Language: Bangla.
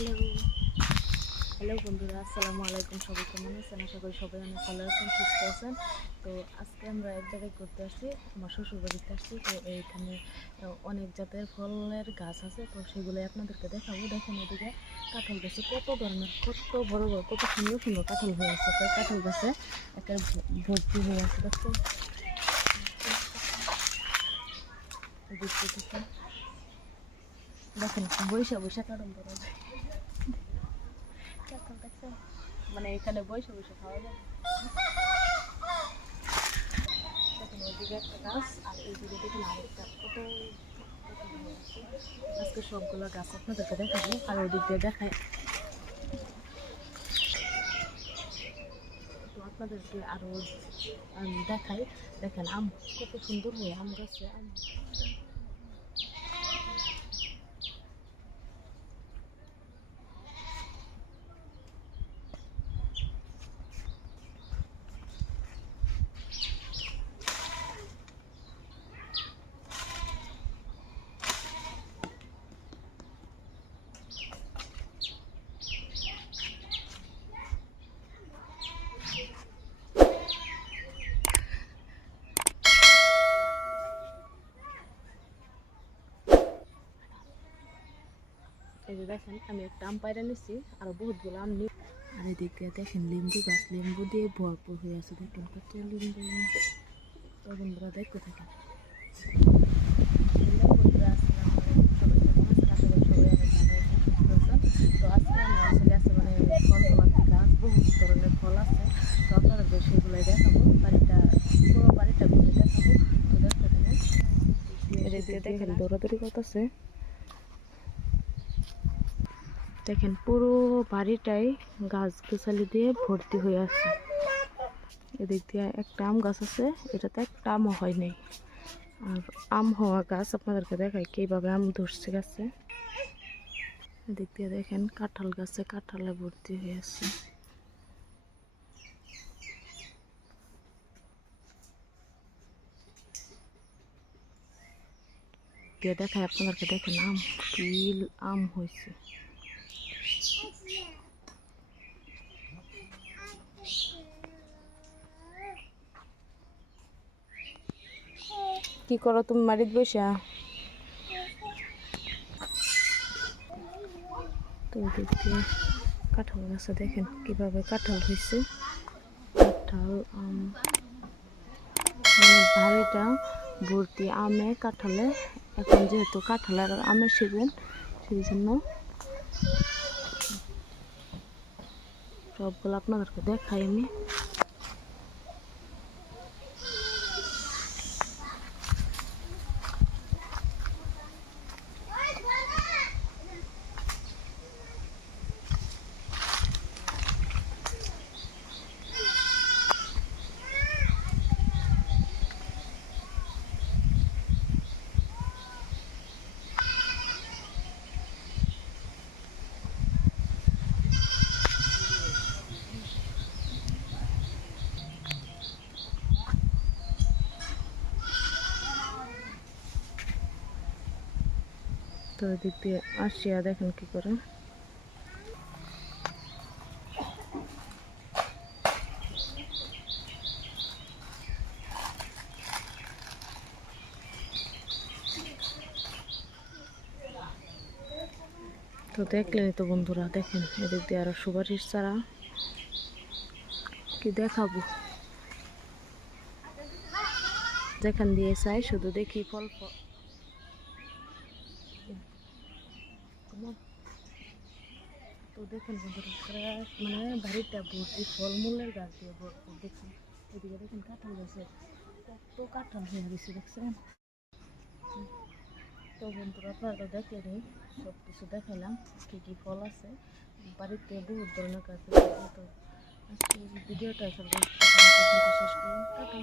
হ্যালো হ্যালো বন্ধুরা, আসসালামু আলাইকুম। সবাই কেমন আছেন? আশা করি সবাই অনেক ভালো আছেন, সুস্থ আছেন। তো আজকে আমরা এক জায়গায় ঘুরতে আসছি, আমার শ্বশুর বাড়িতে আসছি। তো এইখানে অনেক জাতের ফলের গাছ আছে, তো সেগুলোই আপনাদেরকে দেখাবো। দেখেন এদিকে কাঁঠাল গাছে কত ধরনের, কত বড় বড়, কত সুন্দর সুন্দর কাঁঠাল হয়ে আছে। কাঁঠাল গাছে একটা ভর্তি হয়ে আছে, দেখছেন? দেখেন বৈশা বৈশা কাঁঠাল ধরা যায়, দেখছেন? মানে এখানে বৈশা বৈশা খাওয়া যাবে। দেখেন ওইদিকে একটা গাছ, আর এইদিকে দেখেন আরেকটা। কত আজকে সবগুলো গাছ আপনাদেরকে দেখাবো, আর ওদিক দিয়ে দেখায়। তো আপনাদেরকে আরো দেখাই। দেখেন আম কত সুন্দর হয়, আম গাছে আম। এই যে দেখেন আমি একটা আম পাইরা নিচ্ছি, আরো বহুতগুলো আম নিই। আর এদিক দিয়ে দেখেন লেম্বু গাছ, লেম্বু দিয়ে ভরপুর হয়ে আছে। দেখেন কত লেম্বু। তো বন্ধুরা দেখতে থাকেন। বন্ধুরা আসসালামু আলাইকুম, সবাই কেমন আছেন? আশা করি সবাই অনেক ভালো আছেন, সুস্থ আছেন। তো আজকে আমি আসলে আছে মানে ফল ফলান্তি গাছ, বহুত ধরনের ফল আছে। তো আপনাদেরকে সেগুলোই দেখাবো, বাড়িটা পুরো বাড়িটা ঘুরে দেখাবো। তো দেখতে থাকেন। এদিক দিয়ে দেখেন দৌড়াদৌড়ি করতেছে। দেখেন পুরো বাড়িটাই গাছ গাছালি দিয়ে ভর্তি হয়ে আছে। এদিক দিয়ে একটা আম গাছ আছে, এটাতে একটা আমও হয় নাই। আর আম হওয়া গাছ আপনাদেরকে দেখাই কিভাবে আম ধরছে গাছে। এদিক দিয়ে দেখেন কাঁঠাল গাছে কাঁঠালে ভর্তি হয়ে আছে। দিয়ে দেখায় আপনাদেরকে, দেখেন আম কি আম হয়েছে। কি করো তুমি বাড়িতে বসা? তো এদিক দিয়ে কাঁঠাল গাছে দেখেন কিভাবে কাঁঠাল হয়েছে। কাঁঠাল আম মানে বাড়িটা ভর্তি আমে কাঁঠালে। এখন যেহেতু কাঁঠালের আমের সিজন, সেই জন্য সবগুলো আপনাদেরকে দেখাই আমি। তো এদিক দিয়ে আসিয়া দেখেন কি করে। তো দেখলেনই তো বন্ধুরা, দেখেন এদিক দিয়ে আরো সুপারির চারা। কি দেখাবো, যেখান দিয়ে চাই শুধু দেখি ফল ফল। তো দেখেন বন্ধুরা, মানে বাড়িটা ভর্তি ফলমূলের গাছ দিয়ে ভরপুর। দেখছেন এদিকে দেখেন কাঁঠাল গাছে কত কাঁঠাল হয়ে গেছে, দেখছেন? তো বন্ধুরা আপনারা দেখলেন, সব কিছু দেখাইলাম কী কী ফল আছে বাড়িতে, বহুত ধরনের গাছ আছে। তো আজকে ভিডিওটা আসলে শেষ করলাম। টাটা।